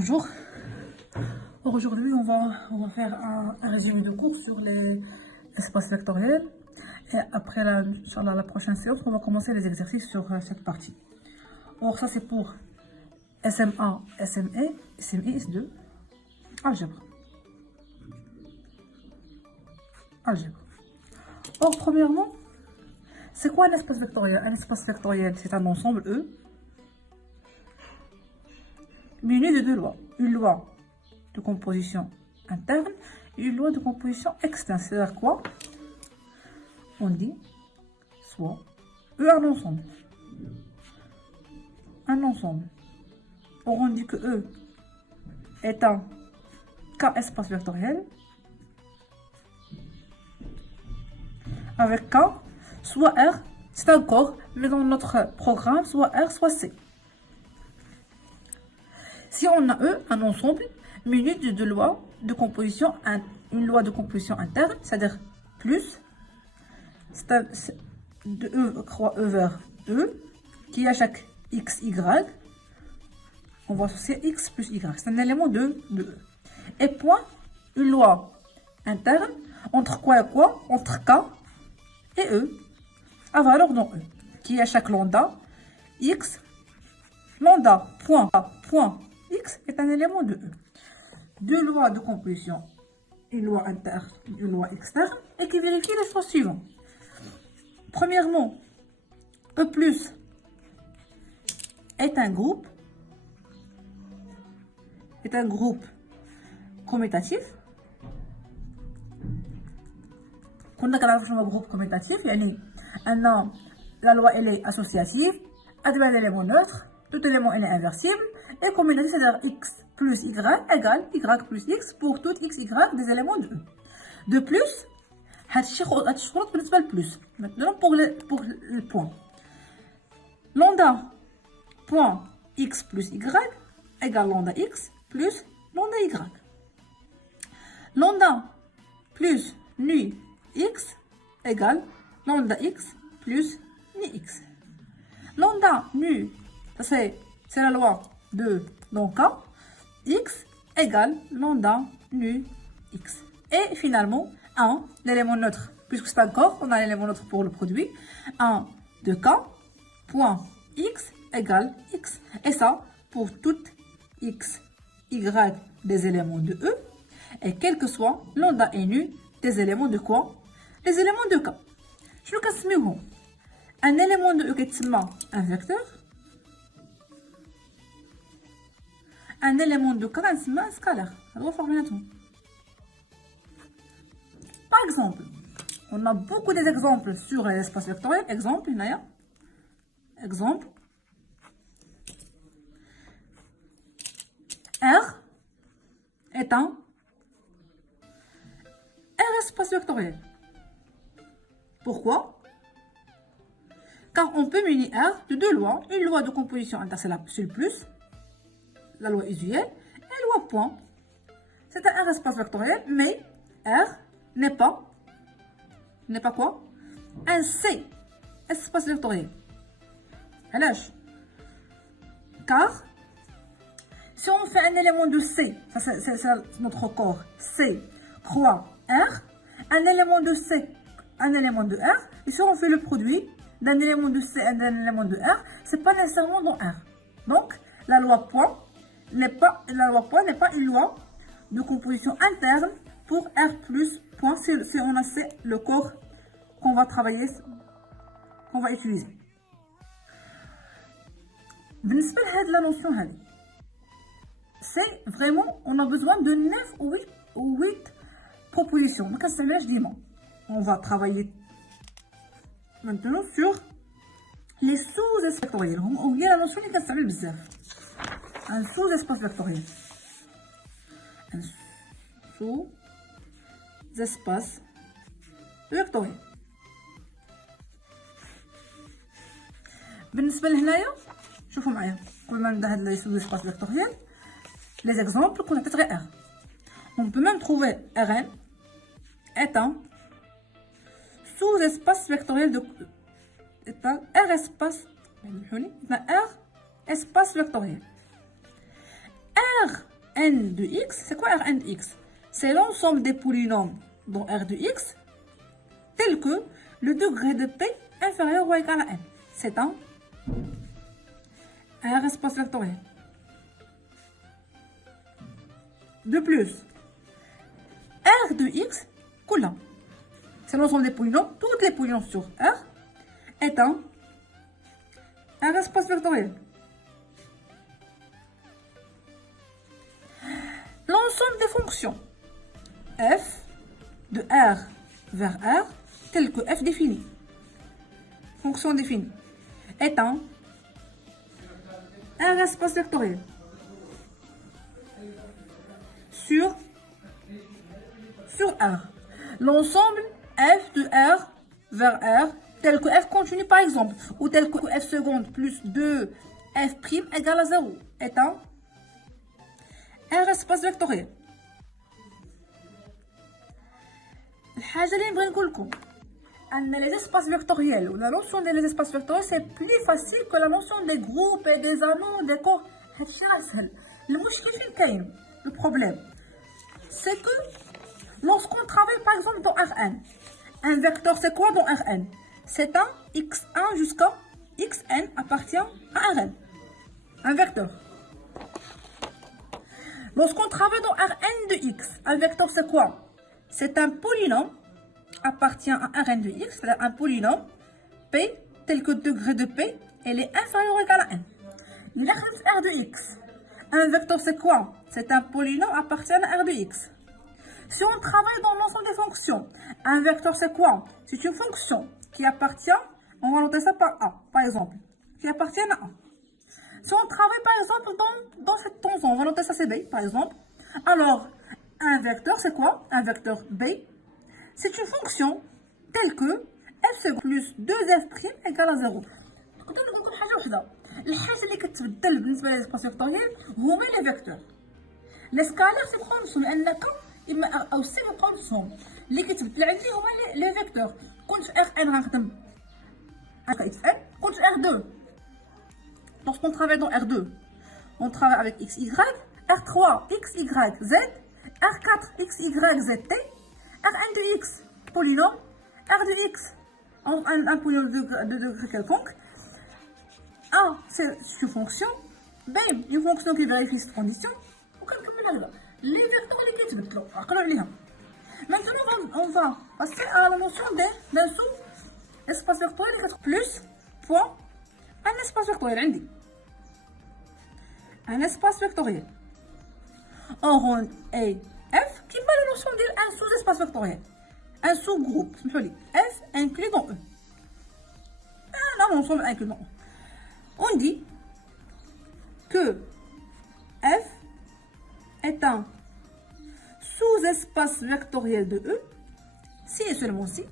Bonjour. Aujourd'hui, on va faire un résumé de cours sur les espaces vectoriels. Et après la prochaine séance, on va commencer les exercices sur cette partie. Or, ça c'est pour SMA, SME, SMI, S2, algèbre. Or, premièrement, c'est quoi un espace vectoriel? Un espace vectoriel, c'est un ensemble E muni de deux lois. Une loi de composition interne et une loi de composition externe. C'est-à-dire quoi? On dit soit E un ensemble. Un ensemble. Or, on dit que E est un K espace vectoriel avec K, soit R, c'est un corps, mais dans notre programme, soit R, soit C. Si on a E, un ensemble muni de deux lois de composition, une loi de composition interne, c'est-à-dire plus, de E croix E vers E, qui à chaque x, y, on va associer x plus y, c'est un élément de E. Et point, une loi interne, entre quoi et quoi? Entre K et E, à valeur dans E, qui à chaque lambda, x, lambda, point, x est un élément de E. Deux lois de composition, une loi interne, une loi externe, et qui vérifie les choses suivantes. Premièrement, E plus est un groupe commutatif. Quand on a un groupe commutatif, la loi elle est associative, elle a un élément neutre, tout élément est inversible, et commutatif, c'est-à-dire x plus y égale y plus x pour tout x, y des éléments de E. De plus, plus. Maintenant, pour le point. Lambda point x plus y égale lambda x plus lambda y. Lambda plus nu x égale lambda x plus nu x. Lambda nu, c'est la loi de donc K, x égale lambda nu x. Et finalement, 1, l'élément neutre, puisque c'est un corps, on a l'élément neutre pour le produit, 1 de K, point x égale x. Et ça, pour tout x, y des éléments de E, et quel que soit lambda et nu des éléments de quoi? Les éléments de K. Je le casse mieux. Un élément de E qui est un vecteur. Un élément de K est un scalaire. Par exemple, on a beaucoup d'exemples sur les espaces vectoriels. Exemple, exemple. R est un espace vectoriel. Pourquoi? Car on peut munir R de deux lois. Une loi de composition interne, c'est le plus, la loi usuelle, et loi point. C'est un R espace vectoriel, mais R n'est pas quoi? Un C espace vectoriel. Car si on fait un élément de C, ça c'est notre corps, C croix R, un élément de C, un élément de R, et si on fait le produit d'un élément de C et d'un élément de R, c'est pas nécessairement dans R. Donc la loi point n'est pas une loi de composition interne pour R plus point si on a C, le corps qu'on va travailler, qu'on va utiliser. بالنسبة لهاد la notion هذه, c'est vraiment, on a besoin de 9 ou 8 propositions. Mais qu'est-ce que on va travailler maintenant sur les sous-espaces vectoriels. On vient la notion qui est un sous-espace vectoriel. Un sous-espace vectoriel. بالنسبة لهنايا شوفوا معايا قبل ما نبدا هاد لي sous-espaces vectoriels, les exemples qu'on a peut-être R. On peut même trouver Rn est un sous-espace vectoriel de R espace R espace vectoriel. Rn de x, c'est quoi Rn de x? C'est l'ensemble des polynômes dans R de x, tel que le degré de P inférieur ou égal à n. C'est un R espace vectoriel. De plus, R de x, coulomb. C'est l'ensemble des polynômes, toutes les polynômes sur R, est un R espace vectoriel. L'ensemble des fonctions f de R vers R, tel que f défini, fonction définie, est un R espace vectoriel sur R. L'ensemble f de R vers R, tel que f continu par exemple, ou tel que f seconde plus 2 f prime égale à 0, est un R espace vectoriel. الحاجة اللي نبغي نقول لكم أن les espaces vectoriels ou la notion des espaces vectoriels c'est plus facile que la notion des groupes et des anneaux des corps. هادشي راه سهل. المشكل فين كاين؟ Le problème c'est que lorsqu'on travaille par exemple dans Rn, un vecteur c'est quoi dans Rn? C'est un x1 jusqu'à xn appartient à Rn. Un vecteur. Lorsqu'on travaille dans Rn de x, un vecteur c'est quoi? C'est un polynôme appartient à Rn de x, c'est-à-dire un polynôme P tel que degré de P, elle est inférieur ou égal à n. Il R de x. Un vecteur c'est quoi? C'est un polynôme appartient à R de x. Si on travaille dans l'ensemble des fonctions, un vecteur c'est quoi? C'est une fonction qui appartient, on va noter ça par A, par exemple, qui appartient à A. Si on travaille par exemple dans cette tension, on va noter ça c'est B, par exemple. Alors, un vecteur c'est quoi? Un vecteur B, c'est une fonction telle que f plus 2f' égale à 0. نقدر نقول حاجه وحده، الحاجه اللي كتبدل بالنسبه للسباس فيكتوريال هما لي فيكتور. لي سكالير سي كونسون لانك اما او سي كونسون اللي كتبدل عندي هما لي فيكتور. كنت في ار ان غنخدم اكس ان، كنت في ار 2. Lorsqu'on travaille dans R2, on travaille avec XY, R3, XY, Z, R4, XY, ZT, Rn de X, polynôme, R de X, un polynôme de degré quelconque. A, c'est une fonction, B, une fonction qui vérifie cette condition. Les vecteurs les qui Maintenant, on va passer à la notion d'un sous-espace vectoriel plus point un espace vectoriel. Un espace vectoriel en rond A F qui va la notion d'un sous-espace vectoriel, un sous-groupe, F inclus dans E. Un ensemble inclus dans E. On dit que F est un sous-espace vectoriel de E si et seulement si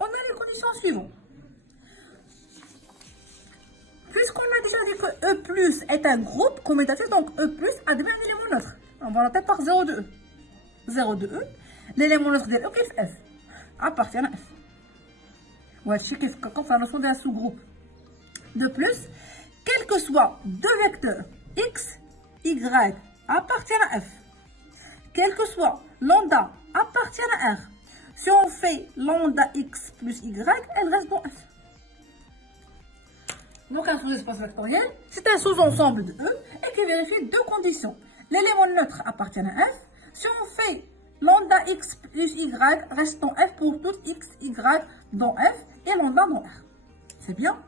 on a les conditions suivantes. Puisqu'on a déjà dit que E plus est un groupe commutatif, donc E plus admet un élément neutre. On va noter par 0 de E. 0 de E, l'élément neutre de E qui est F, appartient à F. Voici comme la notion d'un sous-groupe. De plus, quels que soient deux vecteurs X, Y appartiennent à F, quel que soit lambda appartient à R, si on fait lambda X plus Y, elle reste dans F. Donc un sous-espace vectoriel, c'est un sous-ensemble de E et qui vérifie deux conditions. L'élément neutre appartient à F. Si on fait lambda X plus Y, reste dans F pour tout X, Y dans F et lambda dans R. C'est bien?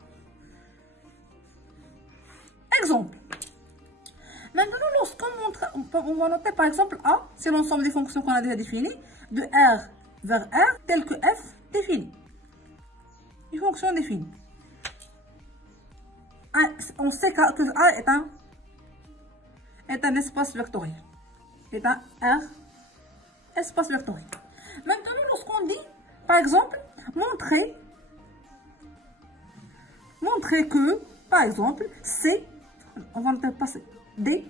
Exemple. Maintenant, lorsqu'on montre, on va noter par exemple A, c'est l'ensemble des fonctions qu'on a déjà définies, de R vers R, tel que F défini. Une fonction définie. On sait que A est un espace vectoriel. Est un R espace vectoriel. Maintenant, lorsqu'on dit, par exemple, montrer que, par exemple, C, on va peut-être passer D,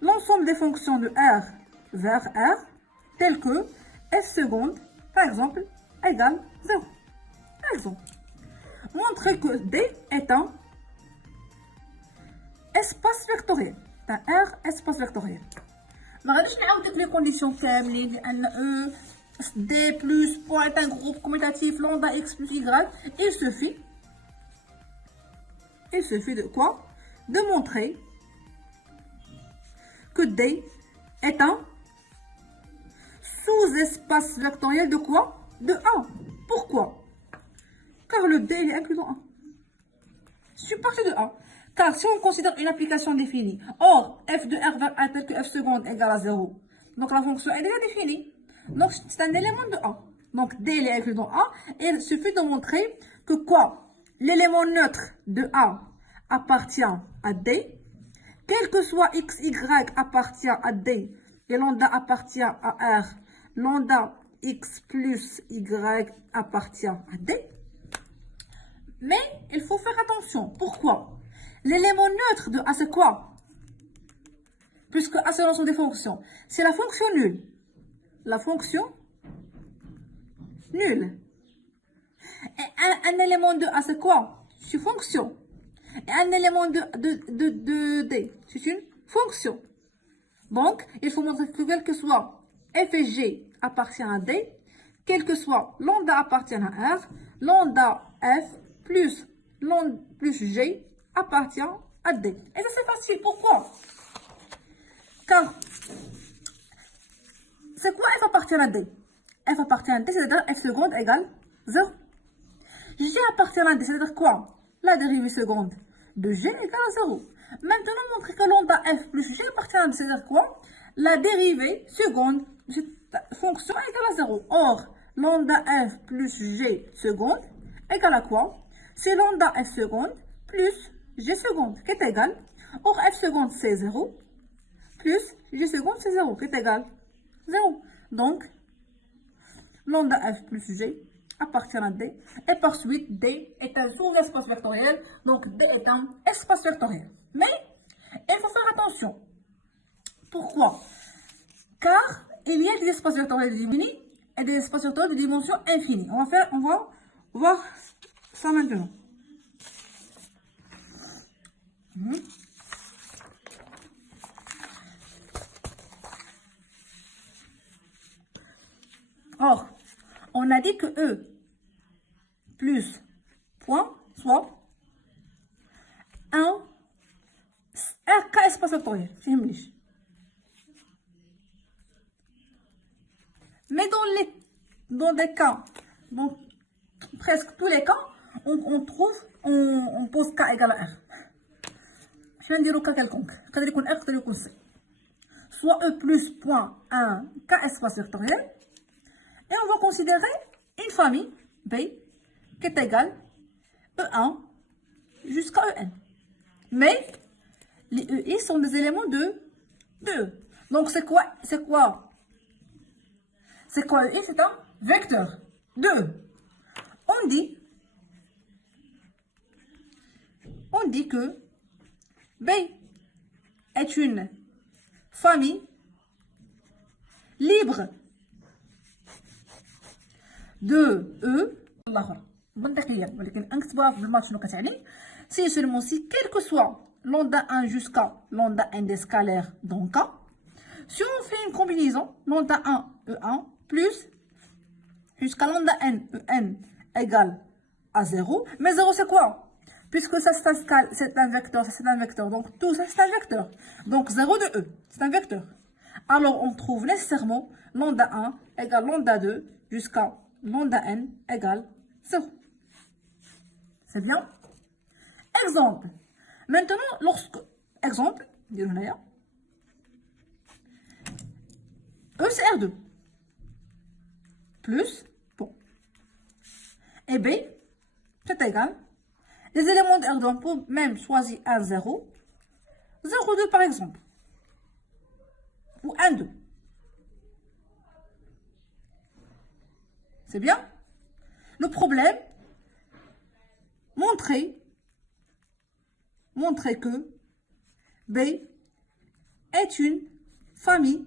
l'ensemble des fonctions de R vers R, tel que F seconde, par exemple, égale 0. Par exemple, montrer que D est un espace vectoriel. تاع R espace vectoriel. ما غاديش نعاود لك لي كونديسيون كاملين لان E D plus point un groupe commutatif lambda X plus Y. Il suffit de quoi? De montrer que D est un sous-espace vectoriel de quoi? De 1. Pourquoi? Car le D il est inclus dans 1. Je suis partie de 1. Car si on considère une application définie, or f de R vers 1 tel que f seconde égale à 0, donc la fonction est déjà définie. Donc c'est un élément de 1. Donc D il est inclus dans 1. Et il suffit de montrer que quoi? L'élément neutre de A appartient à D. Quel que soit x, y appartient à D. Et lambda appartient à R. Lambda x plus y appartient à D. Mais il faut faire attention. Pourquoi? L'élément neutre de A, c'est quoi? Puisque A, c'est l'ensemble des fonctions. C'est la fonction nulle. La fonction nulle. Et un élément de A, c'est quoi? C'est une fonction. Et un élément de D, c'est une fonction. Donc, il faut montrer que quel que soit f et g appartient à D, quel que soit lambda appartient à R, lambda f plus g appartient à D. Et ça c'est facile, pourquoi? Car, c'est quoi f appartient à D? F appartient à D, c'est-à-dire f seconde égale 0. G appartient à D, c'est-à-dire quoi? La dérivée seconde de G égale à 0. Maintenant, montrer que lambda f plus G appartient à D, c'est-à-dire quoi? La dérivée seconde de cette fonction égale à 0. Or, lambda f plus G seconde égale à quoi? C'est lambda f seconde plus G seconde qui est égal. Or, f seconde c'est 0 plus G seconde c'est 0 qui est égal 0. Donc, lambda f plus G appartient à D. Et par suite, D est un sous-espace vectoriel. Donc, D est un espace vectoriel. Mais, il faut faire attention. Pourquoi? Car il y a des espaces vectoriels de dimension et des espaces vectoriels de dimension infinie. On va voir ça maintenant. Or, on a dit que E plus point soit un RK espace vectoriel. Mais dans des cas, dans presque tous les cas, on pose K égale à R. Je viens de dire au cas quelconque. Soit E plus point un K espace vectoriel. Et on va considérer une famille B qui est égale E1 jusqu'à En. Mais les EI sont des éléments de E. Donc c'est quoi EI? C'est un vecteur de E. On dit que B est une famille libre de E. C'est seulement si, quel que soit lambda 1 jusqu'à lambda n des scalaires dans K, si on fait une combinaison, lambda 1 E1 plus jusqu'à lambda n En égale à 0, mais 0 c'est quoi? Puisque ça c'est un vecteur, donc tout ça c'est un vecteur. Donc 0 de E, c'est un vecteur. Alors on trouve nécessairement lambda 1 égale lambda 2 jusqu'à lambda n égale 0. C'est bien? Exemple. Maintenant, exemple, E c'est R2 plus, bon, et B, c'est égal. Les éléments de R2, on peut même choisir 1, 0, 0, 2 par exemple, ou 1, 2. C'est bien? Le problème, montrer que B est une famille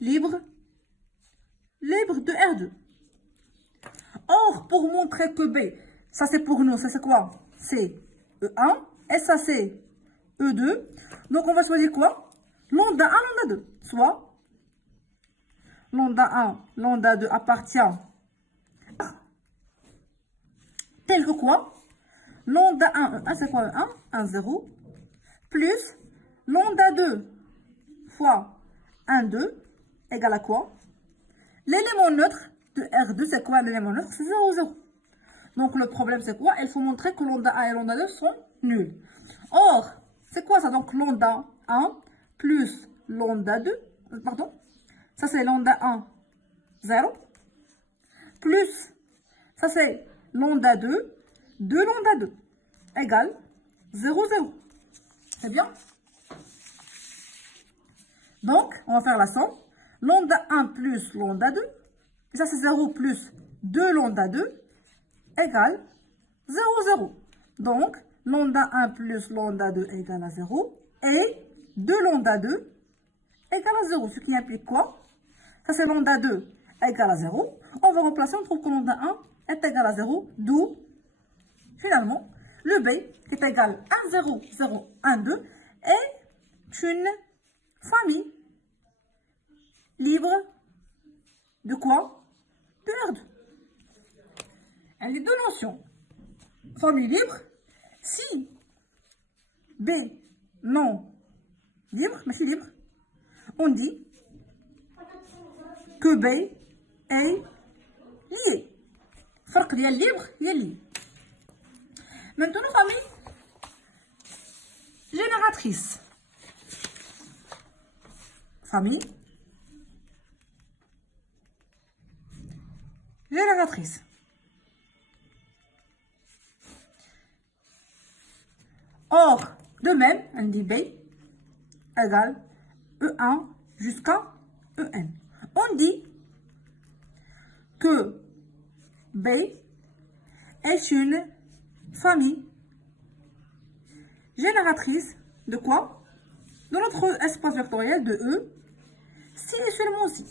libre de R2. Or, pour montrer que B, ça c'est pour nous, ça c'est quoi? C'est E1 Et ça, c'est E2. Donc, on va choisir quoi? Lambda 1, lambda 2. Soit lambda 1, lambda 2 appartient tel que quoi? Lambda 1, E1, c'est quoi E1? 1, 0. Plus lambda 2 fois 1, 2 égale à quoi? L'élément neutre de R2, c'est quoi l'élément neutre? C'est 0, 0. Donc, le problème, c'est quoi? Il faut montrer que lambda 1 et lambda 2 sont nuls. Or, c'est quoi ça? Donc, lambda 1 plus lambda 2, pardon, ça c'est lambda 1, 0, plus, ça c'est lambda 2, 2 lambda 2, égale 0, 0. C'est bien? Donc, on va faire la somme. Lambda 1 plus lambda 2, et ça c'est 0 plus 2 lambda 2, égale 0, 0. Donc, lambda 1 plus lambda 2 égale à 0. Et 2 lambda 2 égale à 0. Ce qui implique quoi? Ça, c'est lambda 2 égale à 0. On va remplacer, on trouve que lambda 1 est égal à 0. D'où, finalement, le B qui est égal à 0, 0, 1, 2 est une famille libre de quoi? De R2. Elle est deux notions. Famille libre, si B non libre, mais je suis libre, on dit que B est lié. فرق ديال libre هي lié. Maintenant, famille génératrice. Famille génératrice. Or, de même, on dit B égale E1 jusqu'à En. On dit que B est une famille génératrice de quoi? De notre espace vectoriel de E, si et seulement si.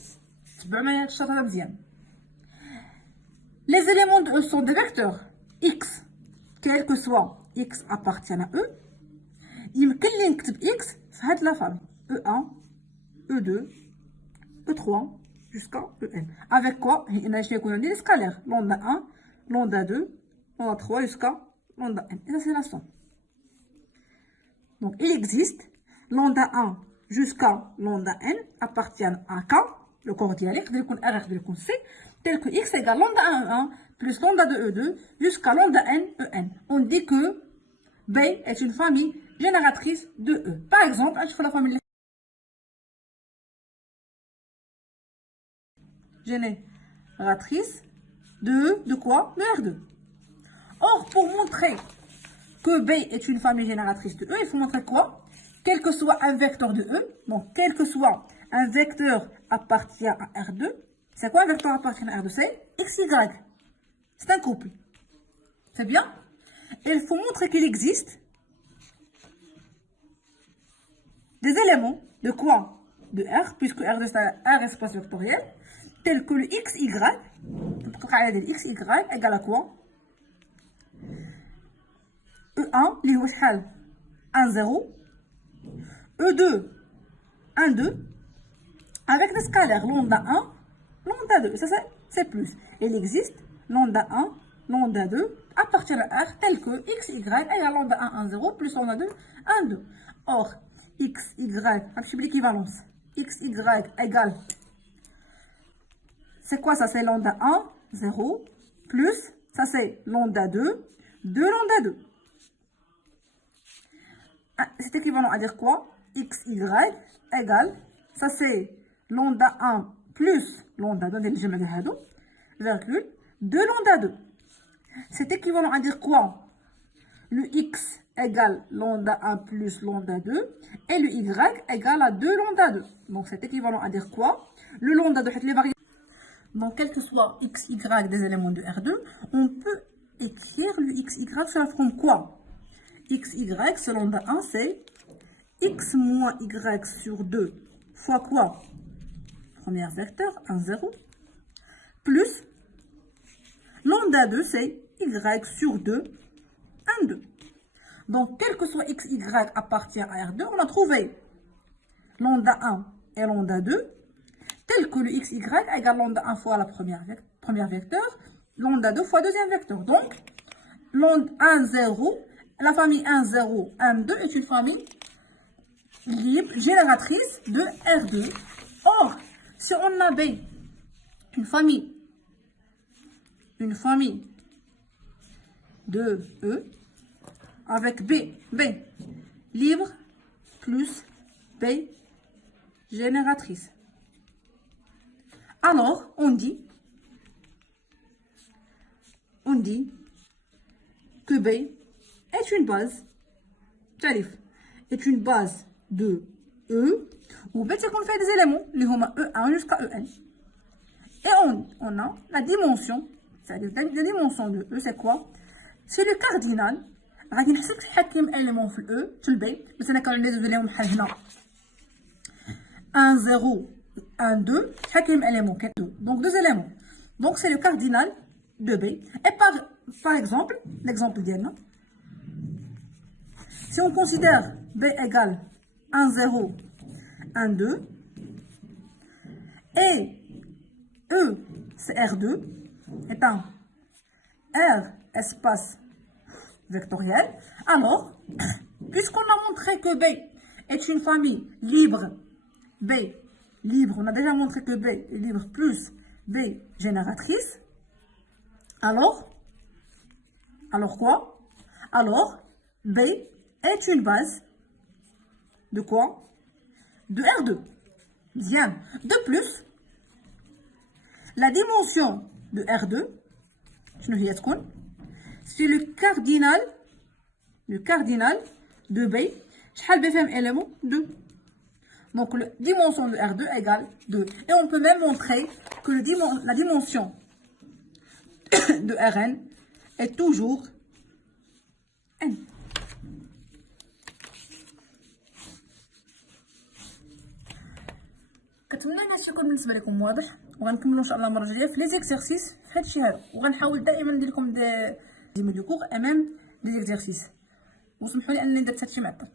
Les éléments de E sont des vecteurs X, quel que soit X appartient à E. يمكن لي نكتب X في هاد la famille E1, E2, E3 jusqu'à En. Avec quoi? On a des scalaires. Lambda 1, lambda 2, lambda 3 jusqu'à lambda N. Et ça, c'est la somme. Donc, il existe lambda 1 jusqu'à lambda N appartiennent à K, le corps dialecte, R, C, tel que X égale lambda 1, E1 plus lambda 2, E2 jusqu'à lambda N, En. On dit que B est une famille génératrice de E. Par exemple, je fais la famille génératrice de quoi? De R2. Or, pour montrer que B est une famille génératrice de E, il faut montrer quoi? Quel que soit un vecteur de E, donc quel que soit un vecteur appartient à R2, c'est quoi un vecteur appartient à R2? C'est XY. C'est un couple. C'est bien? Et il faut montrer qu'il existe des éléments de quoi? De R, puisque R2 c'est un espace vectoriel, tel que le XY, XY égale à quoi? E1, اللي هو شحال 1, 0, E2, 1, 2, avec des scalaires, lambda 1, lambda 2, ça c'est plus. Il existe lambda 1, lambda 2, appartient à R, tel que XY égale lambda 1, 1, 0, plus lambda 2, 1, 2. Or, XY, je l'équivalence, XY égale, c'est quoi ça? C'est lambda 1, 0, plus, ça c'est lambda 2, 2 lambda 2. C'est équivalent à dire quoi? XY égale, ça c'est lambda 1 plus lambda 2, virgule, 2 lambda 2. C'est équivalent à dire quoi? Le X égale lambda 1 plus lambda 2 et le Y égale à 2 lambda 2. Donc c'est équivalent à dire quoi? Le lambda 2, les variables. Donc quel que soit X, Y des éléments de R2, on peut écrire le XY sous la forme quoi? XY, c'est lambda 1, c'est X moins Y sur 2 fois quoi? Premier vecteur, 1, 0, plus lambda 2, c'est Y sur 2, 1, 2. Donc, quel que soit xy appartient à R2, on a trouvé lambda 1 et lambda 2, tel que le xy égale lambda 1 fois la première vecteur, lambda 2 fois deuxième vecteur. Donc, lambda 1, 0, la famille 1, 0, 1, 2 est une famille libre, génératrice de R2. Or, si on avait une famille de E avec B libre plus B génératrice, alors on dit que B est une base, est une base de E, où B c'est qu'on fait des éléments, les homa E1 jusqu'à En. Et on a la dimension, c'est-à-dire la dimension de E, c'est quoi? C'est le cardinal. غادي نحسب شحال كاين élément في E, في البي، مثلا كندوزو ليهم بحال هنا 1, 0, 1, 2, شحال كاين élément؟ كاين 2. Donc 2 éléments. Donc c'est le cardinal de B. Et par exemple, l'exemple d'Yann, si on considère B égale 1, 0, 1, 2, et E, c'est R2, étant R espace vectoriel, alors, puisqu'on a montré que B est une famille libre, on a déjà montré que B est libre plus B génératrice, alors quoi? Alors, B est une base de quoi? De R2. Bien. De plus, la dimension de R2, c'est le cardinal de B. شحال B fait élément 2. Donc la dimension de R2 égale 2. Et on peut même montrer que la dimension de Rn est toujours n. كنتمنى ان هادشي يكون بالنسبه لكم واضح، وغنكملوا ان شاء الله المره الجايه في لي زيكسيرسيس في هادشي هذا، وغنحاول دائما ندير لكم دي ميديو كور امام لي زيكسيرسيس. وسمحوا لي انني درت هادشي معطل.